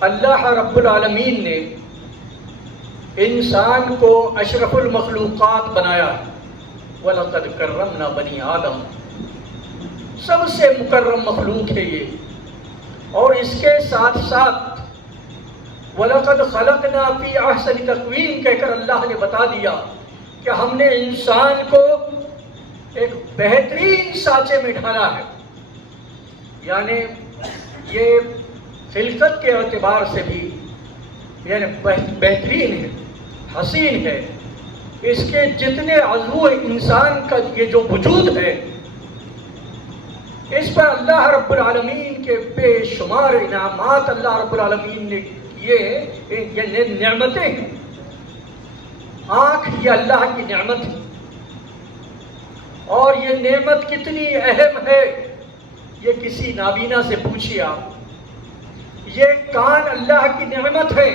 اللہ رب العالمین نے انسان کو اشرف المخلوقات بنایا ہے۔ وَلَقَدْ كَرَّمْنَا بَنِي آدم، سب سے مکرم مخلوق ہے یہ، اور اس کے ساتھ ساتھ وَلَقَدْ خَلَقْنَا فِي أَحْسَنِ تَقْوِيمٍ کہہ کر اللہ نے بتا دیا کہ ہم نے انسان کو ایک بہترین سانچے میں ڈھالا ہے، یعنی یہ خلقت کے اعتبار سے بھی یعنی بہترین ہے، حسین ہے۔ اس کے جتنے عضو انسان کا یہ جو وجود ہے، اس پر اللہ رب العالمین کے بے شمار انعامات اللہ رب العالمین نے یہ نعمتیں ہیں۔ آنکھ یہ اللہ کی نعمت ہے، اور یہ نعمت کتنی اہم ہے یہ کسی نابینا سے پوچھیے آپ۔ یہ کان اللہ کی نعمت ہے،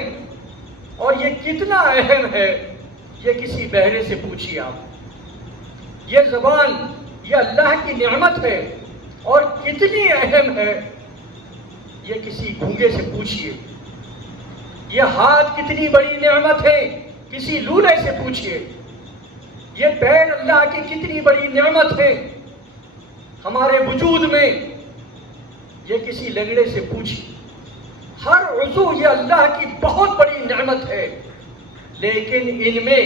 اور یہ کتنا اہم ہے یہ کسی بہرے سے پوچھیے آپ۔ یہ زبان یہ اللہ کی نعمت ہے، اور کتنی اہم ہے یہ کسی گونگے سے پوچھیے۔ یہ ہاتھ کتنی بڑی نعمت ہے کسی لولے سے پوچھیے۔ یہ پیر اللہ کی کتنی بڑی نعمت ہے ہمارے وجود میں، یہ کسی لنگڑے سے پوچھیے۔ ہر عضو یہ اللہ کی بہت بڑی نعمت ہے، لیکن ان میں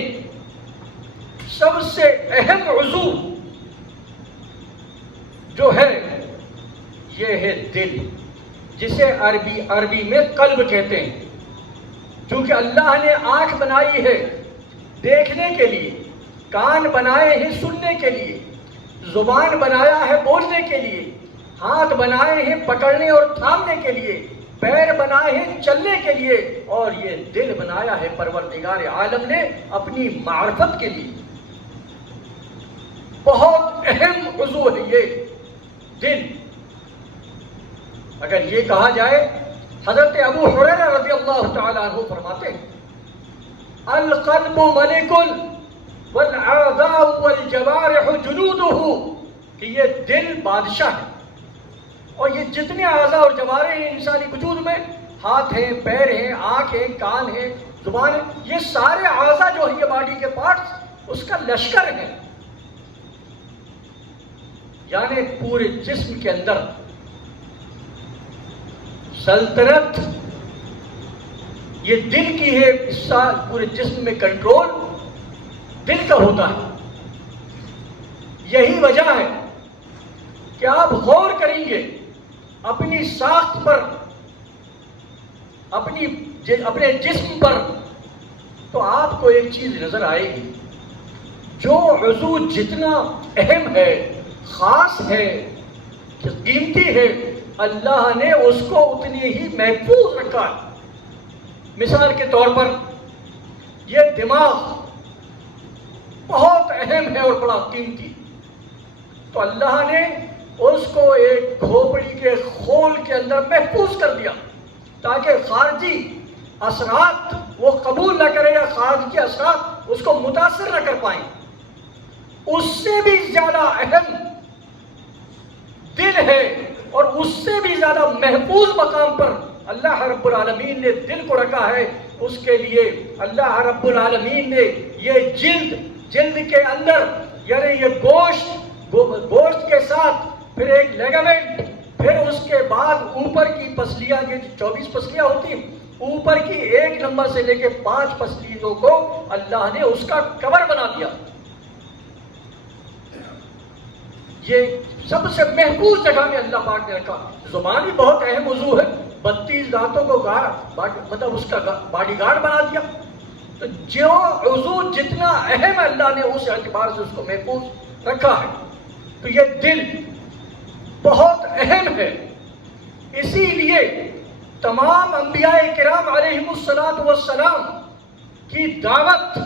سب سے اہم عضو جو ہے یہ ہے دل، جسے عربی میں قلب کہتے ہیں۔ کیونکہ اللہ نے آنکھ بنائی ہے دیکھنے کے لیے، کان بنائے ہیں سننے کے لیے، زبان بنایا ہے بولنے کے لیے، ہاتھ بنائے ہیں پکڑنے اور تھامنے کے لیے، پیر بنائے ہیں چلنے کے لیے، اور یہ دل بنایا ہے پروردگار عالم نے اپنی معرفت کے لیے۔ بہت اہم عضو ہے یہ دل۔ اگر یہ کہا جائے، حضرت ابو ہریرہ رضی اللہ تعالیٰ عنہ فرماتے ہیں القلب ملک والاعضاء والجوارح جنودہ، کہ یہ دل بادشاہ ہے، اور یہ جتنے اعضاء اور جوارح ہیں انسانی وجود میں، ہاتھ ہیں، پیر ہیں، آنکھ ہیں، کان ہیں، زبان ہے، یہ سارے اعضاء جو ہیں یہ باڈی کے پارٹس اس کا لشکر ہے۔ یعنی پورے جسم کے اندر سلطنت یہ دل کی ہے، پورے جسم میں کنٹرول دل کا ہوتا ہے۔ یہی وجہ ہے کہ آپ غور کریں گے اپنی ساخت پر، اپنے جسم پر، تو آپ کو ایک چیز نظر آئے گی، جو عضو جتنا اہم ہے، خاص ہے، قیمتی ہے، اللہ نے اس کو اتنی ہی محفوظ رکھا ہے۔ مثال کے طور پر یہ دماغ بہت اہم ہے اور بڑا قیمتی، تو اللہ نے اس کو ایک کھوپڑی کے خول کے اندر محفوظ کر دیا، تاکہ خارجی اثرات وہ قبول نہ کرے، یا خارج کے اثرات اس کو متاثر نہ کر پائیں۔ اس سے بھی زیادہ اہم دل ہے، اور اس سے بھی زیادہ محفوظ مقام پر اللہ رب العالمین نے دل کو رکھا ہے۔ اس کے لیے اللہ رب العالمین نے یہ جلد کے اندر، یعنی یہ گوشت کے ساتھ پھر ایک لیگامنٹ، پھر اس کے بعد اوپر کی پسلیاں، یہ 24 پسلیاں ہوتی ہیں، اوپر کی 1 نمبر سے لے کے 5 پسلیوں کو اللہ نے اس کا کور بنا دیا۔ یہ سب سے محفوظ جگہ میں اللہ پاک نے رکھا۔ زبان بھی بہت اہم عضو ہے، 32 دانتوں کو مطلب اس کا باڈی گارڈ بنا دیا۔ تو جو عضو جتنا اہم ہے اللہ نے اس اعتبار سے اس کو محفوظ رکھا ہے۔ تو یہ دل بہت اہم ہے، اسی لیے تمام انبیاء کرام علیہم السلام کی دعوت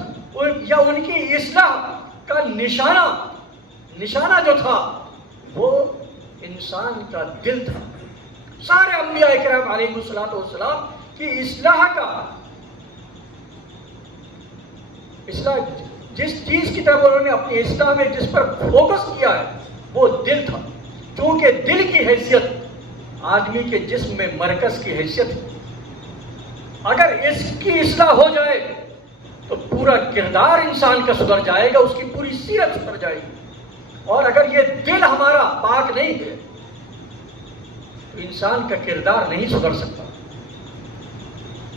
یا ان کی اصلاح کا نشانہ جو تھا وہ انسان کا دل تھا۔ سارے انبیاء کرام علیہم السلام کی اصلاح جس چیز کی طرف انہوں نے اپنی اصلاح میں جس پر فوکس کیا ہے وہ دل تھا، کیونکہ دل کی حیثیت آدمی کے جسم میں مرکز کی حیثیت ہے۔ اگر اس کی اصلاح ہو جائے تو پورا کردار انسان کا سدھر جائے گا، اس کی پوری سیرت سدھر جائے گی۔ اور اگر یہ دل ہمارا پاک نہیں ہے تو انسان کا کردار نہیں سدھر سکتا۔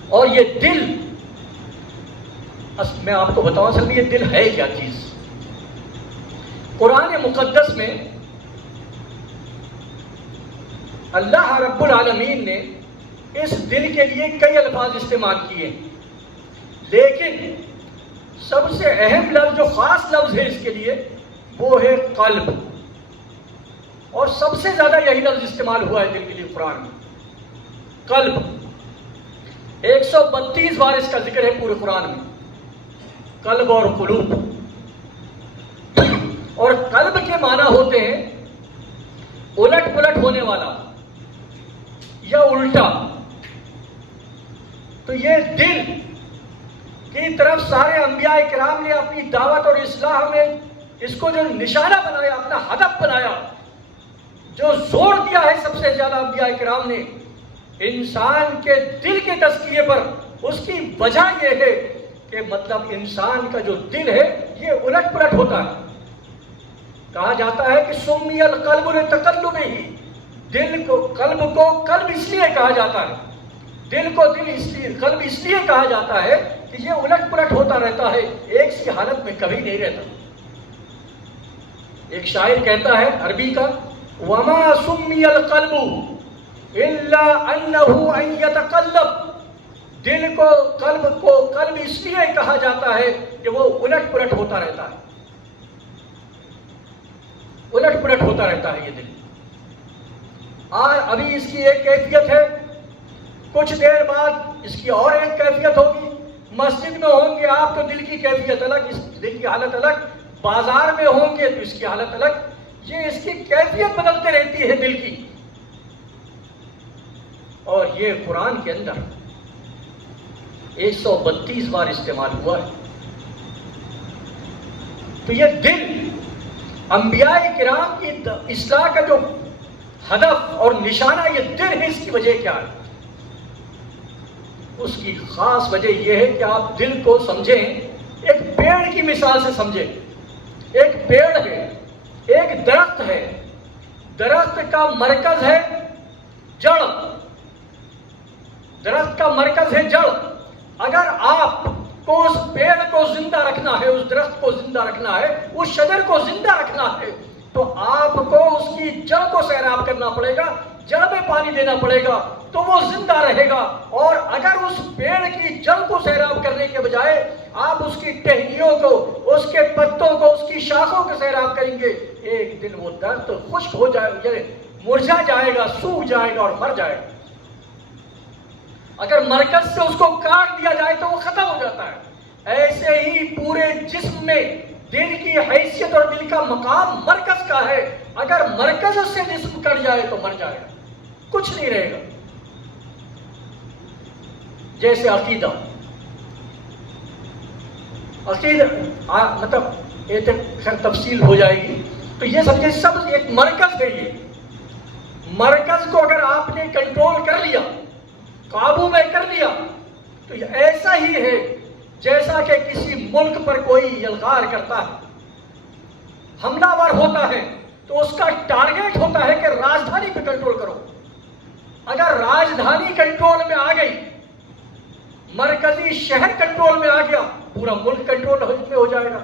اور یہ دل، میں آپ کو بتاؤں اصل میں یہ دل ہے کیا چیز۔ قرآن مقدس میں اللہ رب العالمین نے اس دل کے لیے کئی الفاظ استعمال کیے، لیکن سب سے اہم لفظ جو خاص لفظ ہے اس کے لیے وہ ہے قلب، اور سب سے زیادہ یہی لفظ استعمال ہوا ہے دل کے لیے قرآن میں، قلب۔ 132 بار اس کا ذکر ہے پورے قرآن میں، قلب اور قلوب۔ اور قلب کے معنی ہوتے ہیں الٹ پلٹ ہونے والا یا الٹا۔ تو یہ دل کی طرف سارے انبیاء کرام نے اپنی دعوت اور اصلاح میں اس کو جو نشانہ بنایا، اپنا ہدف بنایا، جو زور دیا ہے سب سے زیادہ انبیاء کرام نے انسان کے دل کے تزکیے پر، اس کی وجہ یہ ہے کہ مطلب انسان کا جو دل ہے یہ الٹ پلٹ ہوتا ہے۔ کہا جاتا ہے کہ سمی القلب لتقلبہ، دل کو، قلب کو قلب اس لیے کہا جاتا ہے، دل کو دل اس لیے، قلب اس لیے کہا جاتا ہے کہ یہ الٹ پلٹ ہوتا رہتا ہے، ایک سی حالت میں کبھی نہیں رہتا۔ ایک شاعر کہتا ہے عربی کا، وما سمی القلب الا انه ان يتقلب، دل کو، قلب اس لیے کہا جاتا ہے کہ وہ الٹ پلٹ ہوتا رہتا ہے، الٹ پلٹ ہوتا رہتا ہے یہ دل۔ اور ابھی اس کی ایک کیفیت ہے، کچھ دیر بعد اس کی اور ایک کیفیت ہوگی۔ مسجد میں ہوں گے آپ تو دل کی کیفیت الگ، اس دل کی حالت الگ، بازار میں ہوں گے تو اس کی حالت الگ، یہ اس کی کیفیت بدلتے رہتی ہے دل کی۔ اور یہ قرآن کے اندر 132 بار استعمال ہوا ہے۔ تو یہ دل انبیاء کرام کی اصلاح کا جو ہدف اور نشانہ یہ دل ہے، اس کی وجہ کیا ہے؟ اس کی خاص وجہ یہ ہے کہ آپ دل کو سمجھیں ایک پیڑ کی مثال سے سمجھیں۔ ایک پیڑ ہے، ایک درخت ہے، درخت کا مرکز ہے جڑ، درخت کا مرکز ہے جڑ۔ اگر آپ کو اس پیڑ کو زندہ رکھنا ہے، اس درخت کو زندہ رکھنا ہے، اس شجر کو زندہ رکھنا ہے، تو آپ کو اس کی جڑ کو سیراب کرنا پڑے گا، جڑ میں پانی دینا پڑے گا تو وہ زندہ رہے گا۔ اور اگر اس پیڑ کی جڑ کو سیراب کرنے کے بجائے آپ اس کی ٹہنیوں کو، اس کے پتوں کو، اس کی شاخوں کو سیراب کریں گے، ایک دن وہ درخت خشک ہو جائے گا، مرجھا جائے گا، سوکھ جائے گا اور مر جائے گا۔ اگر مرکز سے اس کو کاٹ دیا جائے تو وہ ختم ہو جاتا ہے۔ ایسے ہی پورے جسم میں دل کی حیثیت اور دل کا مقام مرکز کا ہے، اگر مرکز سے جسم کٹ جائے تو مر جائے گا، کچھ نہیں رہے گا۔ جیسے عقیدہ مطلب ایک خیر تفصیل ہو جائے گی، تو یہ سمجھے سب ایک مرکز ہے۔ یہ مرکز کو اگر آپ نے کنٹرول کر لیا، قابو میں کر لیا، تو یہ ایسا ہی ہے جیسا کہ کسی ملک پر کوئی یلغار کرتا ہے، حملہ ور ہوتا ہے، تو اس کا ٹارگیٹ ہوتا ہے کہ راجدھانی پہ کنٹرول کرو۔ اگر راجدھانی کنٹرول میں آ گئی، مرکزی شہر کنٹرول میں آ گیا، پورا ملک کنٹرول میں ہو جائے گا۔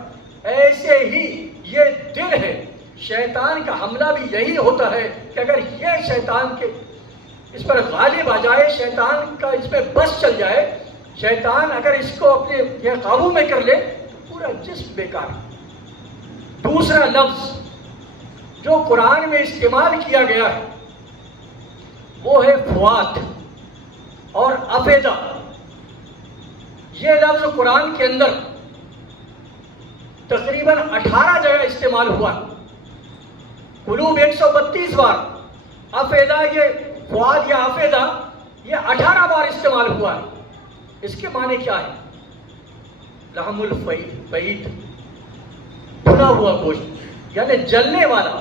ایسے ہی یہ دل ہے، شیطان کا حملہ بھی یہی ہوتا ہے کہ اگر یہ شیطان کے اس پر غالب آ جائے، شیطان کا اس پہ بس چل جائے، شیطان اگر اس کو اپنے یہ قابو میں کر لے تو پورا جسم بیکار ہے۔ دوسرا لفظ جو قرآن میں استعمال کیا گیا ہے وہ ہے فؤاد اور افیدہ۔ یہ لفظ قرآن کے اندر تقریباً 18 جگہ استعمال ہوا ہے، قلوب 132 بار، افیدہ یہ فؤاد یا افیدہ یہ 18 بار استعمال ہوا ہے۔ اس کے معنی کیا ہے؟ لحم الفید، بھنا ہوا گوشت، یعنی جلنے والا،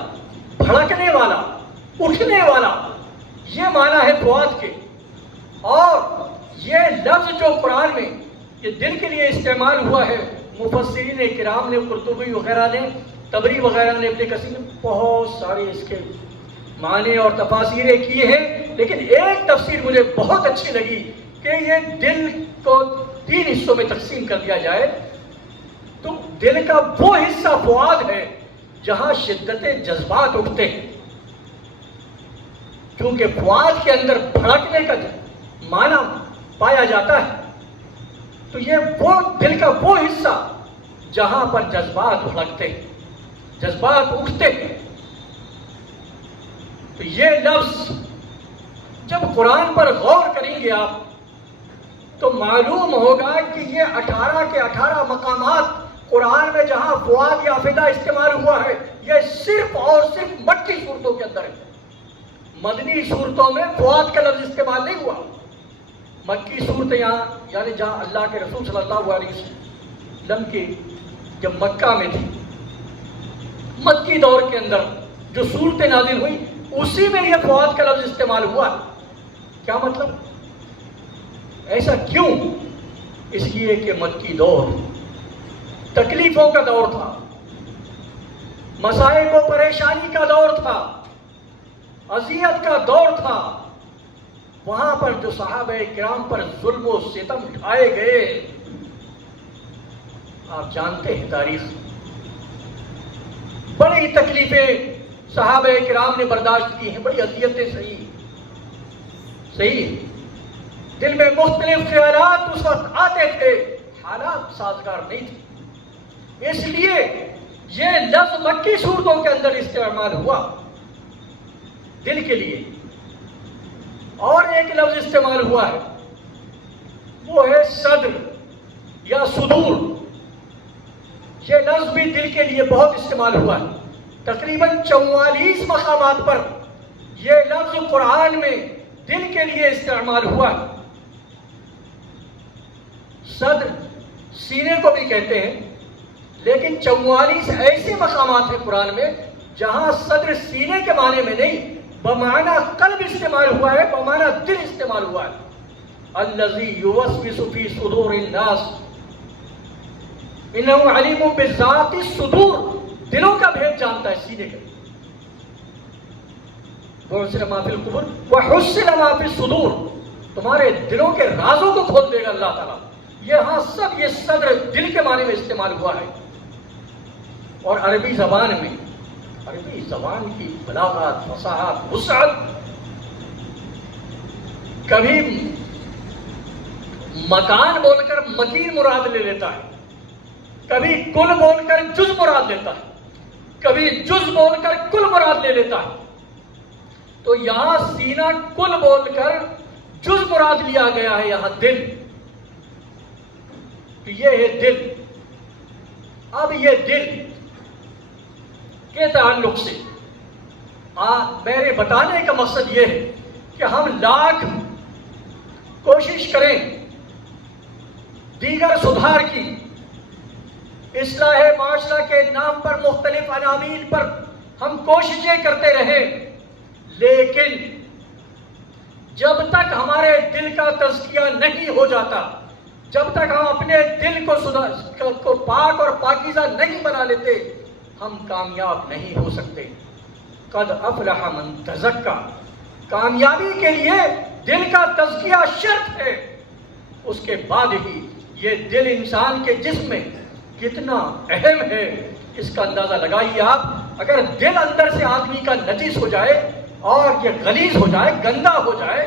بھڑکنے والا، اٹھنے والا، یہ معنی ہے فؤاد کے۔ اور یہ لفظ جو قرآن میں یہ دل کے لیے استعمال ہوا ہے، مفسرین کرام نے، قرطبی وغیرہ نے، طبری وغیرہ نے، ابن کثیر نے بہت سارے اس کے معنی اور تفاسیریں کی ہیں، لیکن ایک تفسیر مجھے بہت اچھی لگی کہ یہ دل کو 3 حصوں میں تقسیم کر دیا جائے تو دل کا وہ حصہ فؤاد ہے جہاں شدت جذبات اٹھتے ہیں، کیونکہ فؤاد کے اندر بھڑکنے کا معنی پایا جاتا ہے، تو یہ وہ دل کا وہ حصہ جہاں پر جذبات بھڑکتے ہیں، جذبات اٹھتے ہیں۔ تو یہ لفظ جب قرآن پر غور کریں گے آپ تو معلوم ہوگا کہ یہ 18 کے 18 مقامات قرآن میں جہاں فؤاد یا فدا استعمال ہوا ہے، یہ صرف اور صرف مکی صورتوں کے اندر ہے۔ مدنی صورتوں میں فؤاد کا لفظ استعمال نہیں ہوا۔ مکی صورتیں یہاں یعنی جہاں اللہ کے رسول صلی اللہ علیہ وسلم کی جب مکہ میں تھی، مکی دور کے اندر جو صورتیں نازل ہوئی اسی میں یہ فؤاد کا لفظ استعمال ہوا۔ کیا مطلب؟ ایسا کیوں؟ اس لیے کہ مکی دور تکلیفوں کا دور تھا، مسائل و پریشانی کا دور تھا، اذیت کا دور تھا۔ وہاں پر جو صحابہ کرام پر ظلم و ستم ڈھائے گئے، آپ جانتے ہیں تاریخ، بڑی تکلیفیں صحابہ کرام نے برداشت کی ہیں، بڑی اذیتیں صحیح دل میں مختلف خیالات اس وقت آتے تھے، حالات سازگار نہیں تھے، اس لیے یہ لفظ مکی صورتوں کے اندر استعمال ہوا دل کے لیے۔ اور ایک لفظ استعمال ہوا ہے، وہ ہے صدر یا صدور۔ یہ لفظ بھی دل کے لیے بہت استعمال ہوا ہے، تقریباً 44 مقامات پر یہ لفظ قرآن میں دل کے لیے استعمال ہوا ہے۔ صدر سینے کو بھی کہتے ہیں، لیکن 44 ایسے مقامات ہیں قرآن میں جہاں صدر سینے کے معنی میں نہیں، بمعنی قلب استعمال ہوا ہے، بمعنی دل استعمال ہوا ہے۔ الذی یوسوس فی صدور الناس انہ علیم بذات الصدور، دلوں کا بھید جانتا ہے، سینے کا۔ وَحُصِّلَ مَا فِي الْقُبُورِ وَحُصِّلَ مَا فِي الصُّدُورِ، تمہارے دلوں کے رازوں کو کھول دے گا اللہ تعالیٰ۔ یہاں سب یہ صدر دل کے معنی میں استعمال ہوا ہے۔ اور عربی زبان میں، عربی زبان کی بلاغت، فصاحت، وسعت، کبھی مکان بول کر مکین مراد لے لیتا ہے، کبھی کل بول کر جز مراد لیتا ہے، کبھی جز بول کر کل مراد لے لیتا ہے۔ تو یہاں سینہ کل بول کر جز مراد لیا گیا ہے، یہاں دل، تو یہ ہے دل۔ اب یہ دل کے تعلق سے میرے بتانے کا مقصد یہ ہے کہ ہم لاکھ کوشش کریں دیگر سدھار کی، اصلاح معاشرہ کے نام پر مختلف عناوین پر ہم کوششیں کرتے رہیں، لیکن جب تک ہمارے دل کا تزکیہ نہیں ہو جاتا، جب تک ہم اپنے دل کو پاک اور پاکیزہ نہیں بنا لیتے، ہم کامیاب نہیں ہو سکتے۔ قد افلح من تزکا، کامیابی کے لیے دل کا تزکیہ شرط ہے۔ اس کے بعد ہی یہ دل انسان کے جسم میں کتنا اہم ہے اس کا اندازہ لگائیے آپ۔ اگر دل اندر سے آدمی کا نجس ہو جائے اور یہ غلیظ ہو جائے، گندا ہو جائے،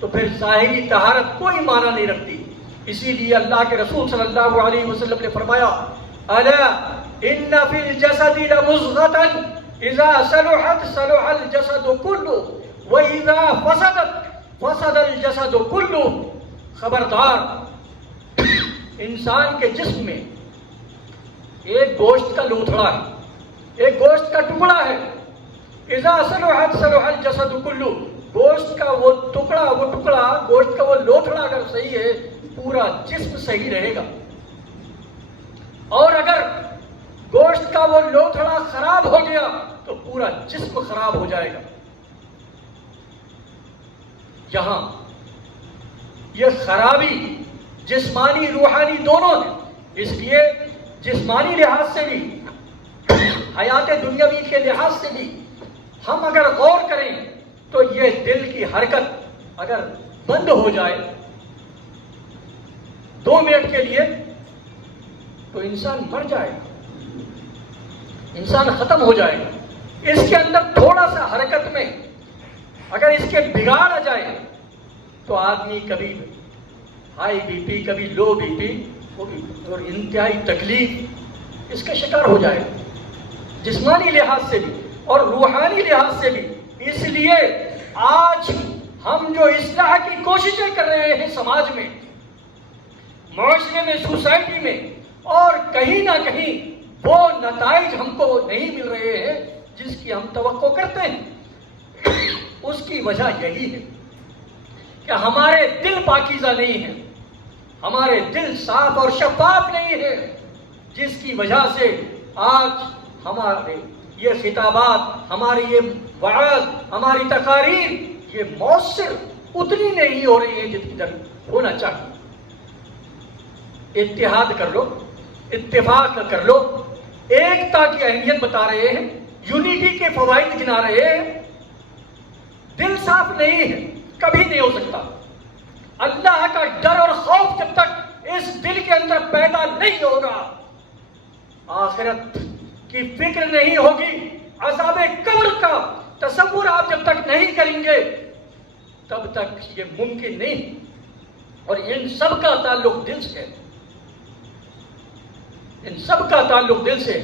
تو پھر ظاہری طہارت کوئی معنی نہیں رکھتی۔ اسی لیے اللہ کے رسول صلی اللہ علیہ وسلم نے فرمایا، الا ان فی الجسد لمضغۃ اذا صلحت صلح الجسد كله واذا فسدت فسد الجسد كله۔ خبردار، انسان کے جسم میں ایک گوشت کا لوتھڑا ہے، ایک گوشت کا ٹکڑا ہے، اذا صلحت صلح الجسد كله، گوشت کا وہ ٹکڑا گوشت کا وہ لوتھڑا اگر صحیح ہے، پورا جسم صحیح رہے گا۔ اور اگر گوشت کا وہ لوتھڑا خراب ہو گیا تو پورا جسم خراب ہو جائے گا۔ جہاں یہ خرابی جسمانی روحانی دونوں ہے. اس لیے جسمانی لحاظ سے بھی حیات دنیاوی کے لحاظ سے بھی ہم اگر غور کریں تو یہ دل کی حرکت اگر بند ہو جائے 2 منٹ کے لیے تو انسان مر جائے گا, انسان ختم ہو جائے گا. اس کے اندر تھوڑا سا حرکت میں اگر اس کے بگاڑ آ جائے تو آدمی کبھی ہائی بی پی کبھی لو بی پی اور انتہائی تکلیف اس کا شکار ہو جائے گا, جسمانی لحاظ سے بھی اور روحانی لحاظ سے بھی. اس لیے آج ہم جو اصلاح کی کوششیں کر رہے ہیں سماج میں, معاشرے میں, سوسائٹی میں, اور کہیں نہ کہیں وہ نتائج ہم کو نہیں مل رہے ہیں جس کی ہم توقع کرتے ہیں. اس کی وجہ یہی ہے کہ ہمارے دل پاکیزہ نہیں ہیں, ہمارے دل صاف اور شفاف نہیں ہے, جس کی وجہ سے آج ہمارے یہ خطابات, ہماری یہ وعظ, ہماری تقاریر یہ مؤثر اتنی نہیں ہو رہی ہے جتنی ہونا چاہیے. اتحاد کر لو, اتفاق کر لو, ایکتا کی اہمیت بتا رہے ہیں, یونٹی کے فوائد گنا رہے ہیں. دل صاف نہیں ہے, کبھی نہیں ہو سکتا. اللہ کا ڈر اور خوف جب تک اس دل کے اندر پیدا نہیں ہوگا, آخرت کی فکر نہیں ہوگی, عذاب قبر کا تصور آپ جب تک نہیں کریں گے تب تک یہ ممکن نہیں. اور ان سب کا تعلق دل سے ہے, ان سب کا تعلق دل سے.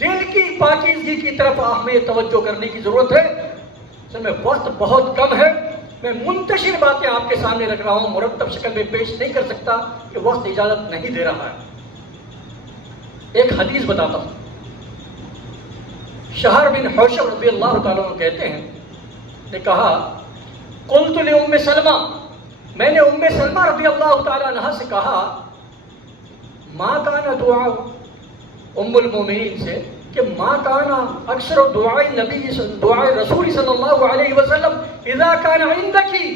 دل کی پاکیزگی کی طرف ہمیں توجہ کرنے کی ضرورت ہے. اصل میں وقت بہت کم ہے, میں منتشر باتیں آپ کے سامنے رکھ رہا ہوں, مرتب شکل میں پیش نہیں کر سکتا کہ وقت اجازت نہیں دے رہا ہے. ایک حدیث بتاتا ہوں. شہر بن حوشب رضی اللہ تعالیٰ عنہ کہتے ہیں, نے کہا قلت لأم سلمہ, میں نے ام سلمہ رضی اللہ تعالیٰ عنہ سے کہا, ما کانا دعا ام المومنین سے, کہ ما کانا اکثر دعائی نبی دعائی رسول صلی اللہ علیہ وسلم اذا کان عندکی.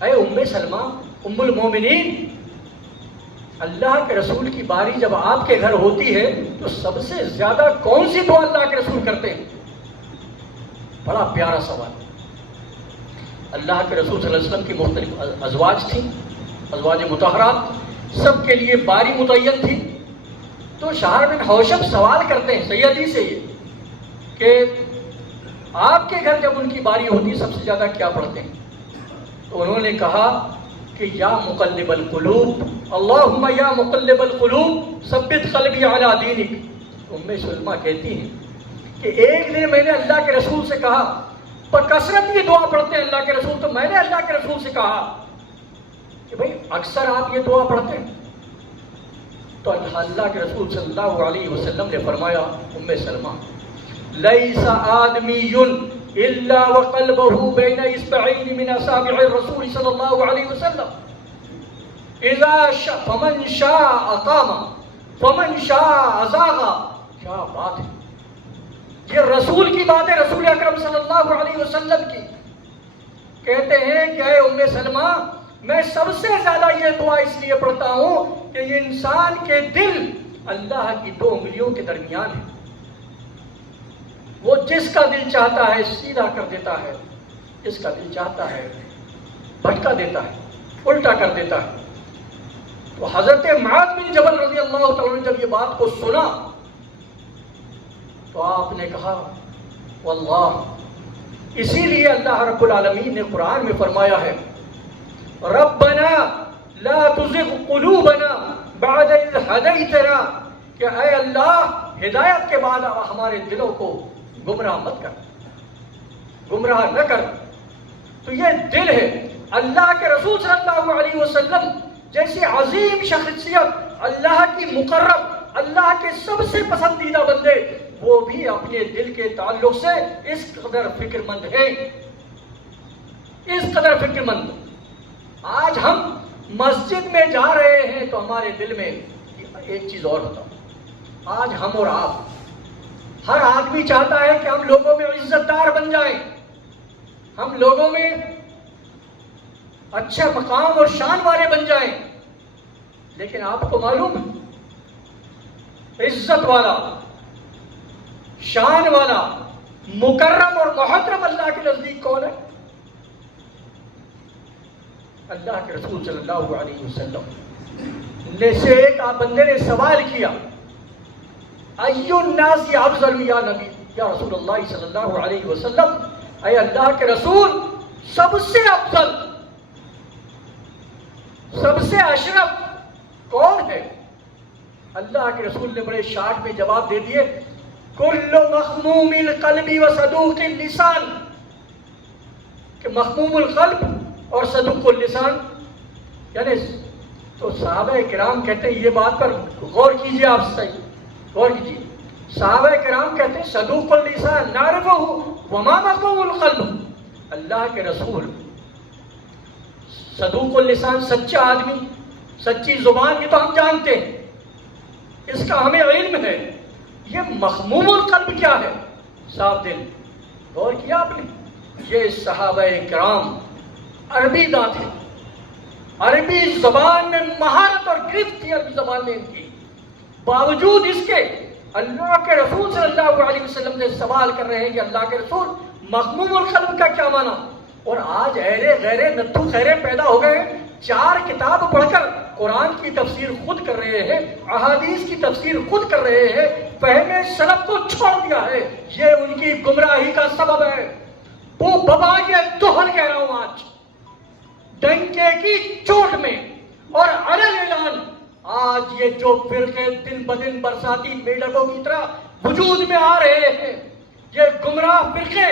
اے ام سلمہ, ام المومنین, اللہ کے رسول کی باری جب آپ کے گھر ہوتی ہے تو سب سے زیادہ کون سی دعا اللہ کے رسول کرتے ہیں؟ بڑا پیارا سوال. اللہ کے رسول صلی اللہ علیہ وسلم کی مختلف ازواج تھیں, ازواج مطہرات, سب کے لیے باری متعین تھی. تو شہر بن حوشب سوال کرتے ہیں سیدی سے یہ کہ آپ کے گھر جب ان کی باری ہوتی سب سے زیادہ کیا پڑھتے ہیں؟ تو انہوں نے کہا کہ یا مقلب القلوب, اللہم یا مقلب القلوب ثبت قلبی علی دینک. ام سلمہ کہتی ہیں کہ ایک دن میں نے اللہ کے رسول سے کہا, پر کثرت یہ دعا پڑھتے ہیں اللہ کے رسول, تو میں نے اللہ کے رسول سے کہا کہ بھئی اکثر آپ یہ دعا پڑھتے ہیں. تو اللہ کے رسول صلی اللہ علیہ وسلم نے فرمایا, ام سلمہ لیس آدمی الا وقلبه بین اصبعین من اصابع الرسول صلی اللہ علیہ وسلم اذا فمن شاء اقام فمن شاء ازاغ. کیا بات ہے, یہ رسول کی بات ہے, رسول اکرم صلی اللہ علیہ وسلم کی. کہتے ہیں کہ اے ام سلمہ, میں سب سے زیادہ یہ دعا اس لیے پڑھتا ہوں کہ یہ انسان کے دل اللہ کی 2 انگلیوں کے درمیان ہے. وہ جس کا دل چاہتا ہے سیدھا کر دیتا ہے, جس کا دل چاہتا ہے بھٹکا دیتا ہے, الٹا کر دیتا ہے. تو حضرت معاذ بن جبل رضی اللہ تعالیٰ نے جب یہ بات کو سنا تو آپ نے کہا واللہ, اسی لیے اللہ رب العالمین نے قرآن میں فرمایا ہے ربنا لا تزغ قلوبنا بعد اذ ہدیتنا, کہ اے اللہ ہدایت کے بعد ہمارے دلوں کو گمراہ مت کر, گمراہ نہ کر. تو یہ دل ہے. اللہ کے رسول صلی اللہ علیہ وسلم جیسی عظیم شخصیت, اللہ کی مقرب, اللہ کے سب سے پسندیدہ بندے, وہ بھی اپنے دل کے تعلق سے اس قدر فکر مند ہیں, اس قدر فکر مند. آج ہم مسجد میں جا رہے ہیں تو ہمارے دل میں ایک چیز اور ہوتا. آج ہم اور آپ, ہر آدمی چاہتا ہے کہ ہم لوگوں میں عزت دار بن جائیں, ہم لوگوں میں اچھے مقام اور شان والے بن جائیں، لیکن آپ کو معلوم ہے عزت والا، شان والا، مکرم اور محترم اللہ کے نزدیک کون ہے؟ اللہ کے رسول صلی اللہ علیہ وسلم نے سے ایک بندے نے سوال کیا، ایو الناس افضل یا نبی یا رسول اللہ صلی اللہ علیہ وسلم، اے اللہ کے رسول سب سے افضل، سب سے اشرف کون ہے؟ اللہ کے رسول نے بڑے شارٹ میں جواب دے دیے، کل مخموم القلب و صدوق اللسان، کہ مخموم القلب اور صدوق اللسان یعنی تو صحابہ کرام کہتے ہیں، یہ بات پر غور کیجئے، آپ صحیح غور کیجئے، صحابہ کرام کہتے ہیں صدوق اللسان نعرفہ وما مخموم القلب، اللہ کے رسول صدوق اللسان سچا آدمی، سچی زبان، یہ تو ہم جانتے ہیں، اس کا ہمیں علم ہے، یہ مخموم القلب کیا ہے؟ صاف دل۔ غور کیا آپ نے؟ یہ صحابہ کرام عربی داں تھے، عربی زبان میں مہارت اور گرفت تھی، عربی زبان میں ان کی، باوجود اس کے اللہ کے رسول صلی اللہ علیہ وسلم سے سوال کر رہے ہیں کہ اللہ کے رسول مخموم القلب کا کیا معنی؟ اور آج ایرے غیرے نتھو خیرے پیدا ہو گئے ہیں، 4 کتاب پڑھ کر قرآن کی تفسیر خود کر رہے ہیں، احادیث کی تفسیر خود کر رہے ہیں، فہم سلف کو چھوڑ دیا ہے، یہ ان کی گمراہی کا سبب ہے۔ وہ بابا یہ دوہر کہہ رہا ہوں آج ڈنکے کی چوٹ میں اور علن اعلان، آج یہ جو فرقے دن بدن برساتی میڈکوں کی طرح وجود میں آ رہے ہیں، یہ گمراہ فرقے،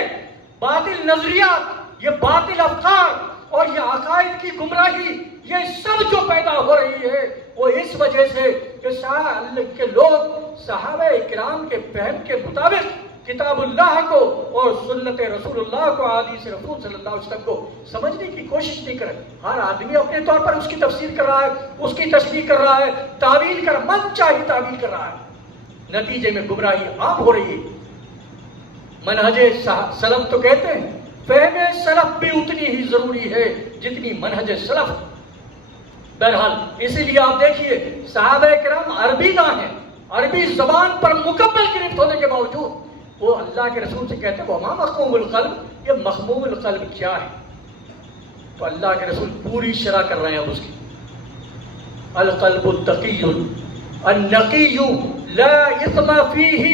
باطل نظریات، یہ باطل افکار اور یہ عقائد کی گمراہی، یہ سب جو پیدا ہو رہی ہے وہ اس وجہ سے کہ لوگ صحابہ کرام کے فہم کے مطابق کتاب اللہ کو اور سنت رسول اللہ کو، حدیث رسول صلی اللہ علیہ وسلم کو سمجھنے کی کوشش نہیں کر رہے۔ ہر آدمی اپنے طور پر اس کی تفسیر کر رہا ہے، اس کی تشریح کر رہا ہے، تعویل کر، من چاہی تعویل کر رہا ہے، نتیجے میں گمراہی عام ہو رہی ہے۔ منہج سلف تو کہتے ہیں فہم سلف بھی اتنی ہی ضروری ہے جتنی منہج سلف۔ بہرحال اسی لیے آپ دیکھیے صحابہ کرام عربی داں ہیں، عربی زبان پر مکمل گرفت ہونے کے باوجود وہ اللہ کے رسول سے کہتے ہیں وما مخموم القلب، یہ مخموم القلب کیا ہے؟ تو اللہ کے رسول پوری شرح کر رہے ہیں اب اس کی، القلب التقی النقی لا اثم فیہ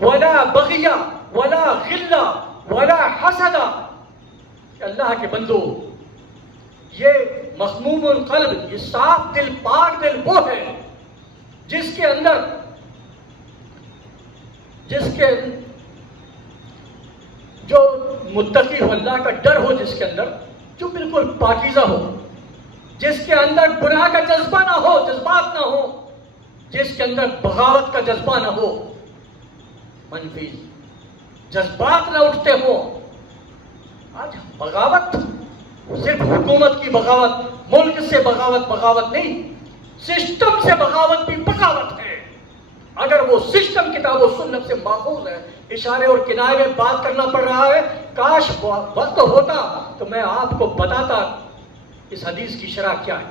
ولا بغی ولا غل ولا حسد، کہ اللہ کے بندو یہ مخموم القلب، یہ صاف دل، پاک دل وہ ہے جس کے اندر جو متقی ہو، اللہ کا ڈر ہو، جس کے اندر جو بالکل پاکیزہ ہو، جس کے اندر گناہ کا جذبہ نہ ہو، جذبات نہ ہو، جس کے اندر بغاوت کا جذبہ نہ ہو، منفی جذبات نہ اٹھتے ہوں۔ آج بغاوت صرف حکومت کی بغاوت، ملک سے بغاوت نہیں، سسٹم سے بغاوت بھی بغاوت ہے۔ اگر وہ سسٹم کتاب و سنت سے ماخوذ ہے، اشارے اور کنائے میں بات کرنا پڑ رہا ہے، کاش وقت ہوتا تو میں آپ کو بتاتا اس حدیث کی شرح کیا ہے۔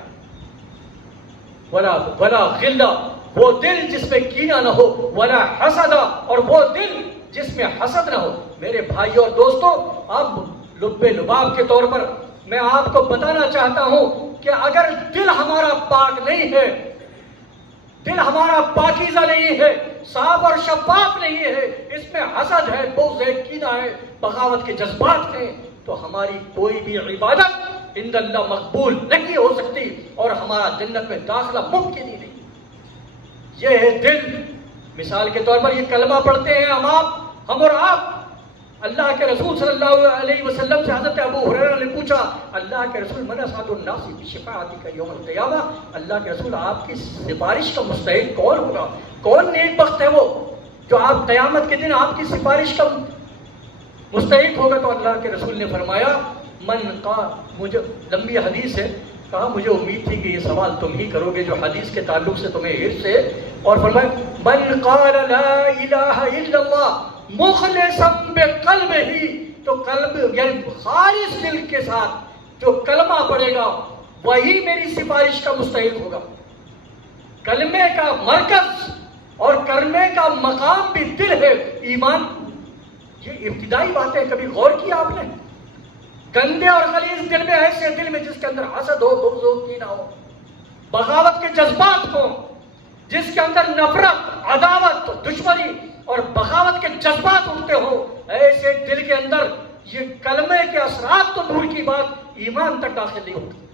ولا غلہ، وہ دل جس میں کینہ نہ ہو، ولا حسد، اور وہ دل جس میں حسد نہ ہو۔ میرے بھائیوں اور دوستوں، اب لب لباب کے طور پر میں آپ کو بتانا چاہتا ہوں کہ اگر دل ہمارا پاک نہیں ہے، دل ہمارا پاکیزہ نہیں ہے، صاف اور شفاف نہیں ہے، اس میں حسد ہے، بغض ہے، کینہ ہے، بغاوت کے جذبات ہیں، تو ہماری کوئی بھی عبادت عند اللہ مقبول نہیں ہو سکتی اور ہمارا جنت میں داخلہ ممکن ہی نہیں۔ یہ ہے دل۔ مثال کے طور پر یہ کلمہ پڑھتے ہیں ہم اور آپ، اللہ کے رسول صلی اللہ علیہ وسلم سے حضرت ابو ہریرہ نے پوچھا، اللہ کے رسول من اسعد الناس بشفاعتک یوم القیامہ، اللہ کے رسول آپ کی سفارش کا مستحق کون ہوگا؟ کون نیک بخت ہے وہ جو آپ قیامت کے دن آپ کی سفارش کا مستحق ہوگا؟ تو اللہ کے رسول نے فرمایا من قال، مجھے لمبی حدیث ہے، کہا مجھے امید تھی کہ یہ سوال تم ہی کرو گے جو حدیث کے تعلق سے تمہیں حرص ہے، اور فرمایا من قال لا الہ الا اللہ مخلصا بقلبہ، تو قلب یعنی خالص دل کے ساتھ جو کلمہ پڑھ پڑے گا وہی میری سفارش کا مستحق ہوگا۔ کلمے کا مرکز اور کلمے کا مقام بھی دل ہے، ایمان۔ یہ ابتدائی باتیں کبھی غور کیا آپ نے؟ گندے اور غلیظ دل میں، ایسے دل میں جس کے اندر حسد ہو، بغض ہو، کینہ ہو، بغاوت کے جذبات ہوں، جس کے اندر نفرت، عداوت، دشمنی اور بغاوت کے جذبات اٹھتے ہوں، ایسے دل کے اندر یہ کلمے کے اثرات تو دور کی بات ایمان تک داخل نہیں ہوتا،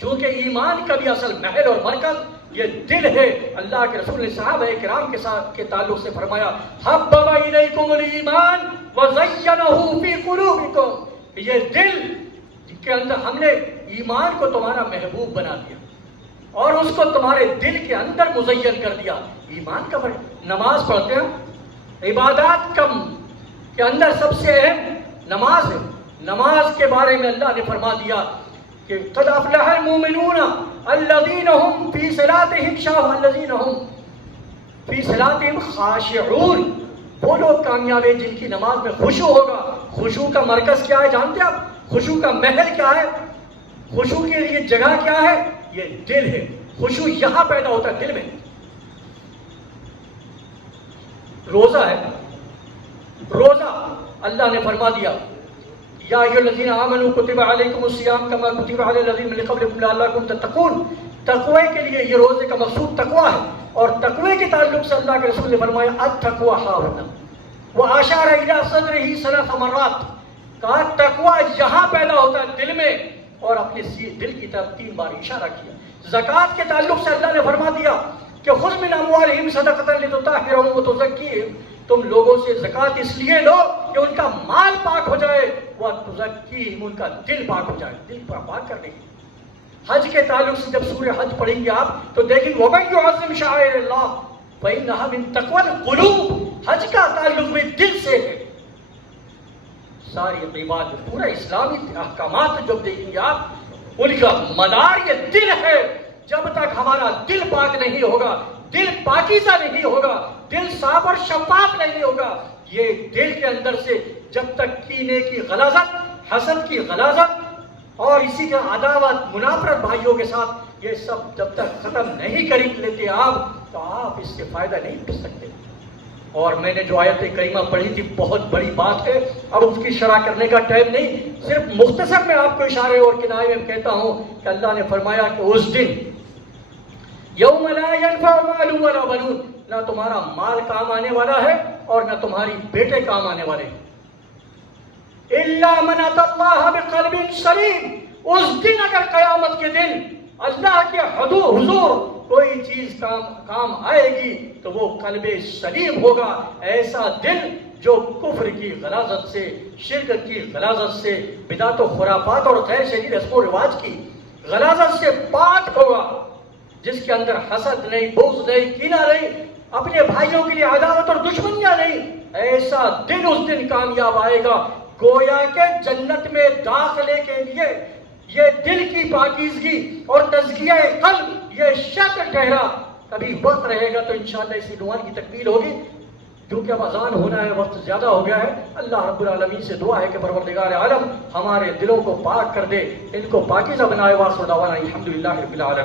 کیونکہ ایمان کا بھی اصل محل اور مرکز یہ دل ہے۔ اللہ کے رسول نے صحابہ کرام کے ساتھ کے تعلق سے فرمایا حبب الیکم الایمان وزینہ فی قلوبکم، یہ دل کے اندر ہم نے ایمان کو تمہارا محبوب بنا دیا اور اس کو تمہارے دل کے اندر مزین کر دیا۔ ایمان کا نماز پڑھتے ہیں، عبادات کم کے اندر سب سے اہم نماز ہے۔ نماز کے بارے میں اللہ نے فرما دیا کہ قد افلح المؤمنون الذین هم فی صلاتهم ساہون الذین هم فی صلاتهم خاشعون، وہ لوگ کامیاب ہیں جن کی نماز میں خشوع ہوگا۔ خشوع کا مرکز کیا ہے جانتے ہیں آپ؟ خشوع کا محل کیا ہے؟ خشوع کے لیے جگہ کیا ہے؟ یہ دل ہے۔ خشوع یہاں پیدا ہوتا ہے، دل میں۔ روزہ ہے، روزہ اللہ نے فرما دیا یا ایھا الذین آمنوا کتب علیکم الصیام کما کتب علی الذین من قبلکم لعلکم تتقون۔ تقوی کے لیے یہ روزے کا مقصود تقوی ہے، اور تقوی کے تعلق سے اللہ کے رسول نے فرمایا التقوی ہاہنا واشار الی صدرہ ثلاث مرات، کہا تقوی یہاں پیدا ہوتا ہے دل میں، اور اپنے دل کی طرف 3 بار اشارہ کیا۔ زکوٰۃ کے تعلق سے اللہ نے فرما دیا کہ خذ من اموالہم صدقۃ لتطہرہم وتزکیہم، تم لوگوں سے زکوٰۃ اس لیے لو کہ ان کا مال پاک ہو جائے، وتزکیہم، ان کا دل پاک ہو جائے، دل پاک کرنے کی۔ حج کے تعلق سے جب سورہ حج پڑھیں گے آپ تو دیکھیں گے وَمَن يُعَظِّمْ شَعَائِرَ اللَّهِ فَإِنَّهَا مِن تَقْوَى الْقُلُوبِ، حج کا تعلق بھی دل سے ہے۔ ساری عبادت، پورا اسلامی احکامات جب دیکھیں گے آپ، ان کا مدار یہ دل ہے۔ جب تک ہمارا دل پاک نہیں ہوگا، دل پاکیزہ نہیں ہوگا، دل صاف اور شفاف نہیں ہوگا، یہ دل کے اندر سے جب تک کینے کی غلاظت، حسد کی غلاظت اور اسی کا عداوت، منافرت بھائیوں کے ساتھ، یہ سب جب تک ختم نہیں کر لیتے آپ، تو آپ اس سے فائدہ نہیں اٹھا سکتے۔ اور میں نے جو آیت کریمہ پڑھی تھی بہت بڑی بات ہے، اب اس کی شرح کرنے کا ٹائم نہیں، صرف مختصر میں آپ کو اشارے اور کنایے میں کہتا ہوں کہ اللہ نے فرمایا کہ اس دن یوم لا ینفع مال ولا بنون، نہ تمہارا مال کام آنے والا ہے اور نہ تمہاری بیٹے کام آنے والے ہیں، الا من اتى اللہ بقلب سلیم، اس دن اگر قیامت کے دن اللہ کے حضور کوئی چیز کام آئے گی تو وہ قلب سلیم ہوگا، ایسا دل جو کفر کی غلاظت سے، شرک کی غلاظت سے، بدعت و خرافات اور غیر شرعی رسم و رواج کی غلاظت سے پاک ہوگا، جس کے اندر حسد نہیں، بغض نہیں، کینہ نہیں، اپنے بھائیوں کے لیے عداوت اور دشمنیاں نہیں، ایسا دن اس دن کامیاب آئے گا۔ گویا کہ جنت میں داخلے کے لیے یہ دل کی پاکیزگی اور تزکیہ قلب یہ شرط ٹھہرا، کبھی وقت رہے گا تو انشاءاللہ اسی عنوان کی تکمیل ہوگی، کیونکہ اب اذان ہونا ہے، وقت زیادہ ہو گیا ہے۔ اللہ رب العالمین سے دعا ہے کہ پروردگار عالم ہمارے دلوں کو پاک کر دے، ان کو پاکیزہ بنائے۔ وآخر دعوانا الحمدللہ رب العالمین۔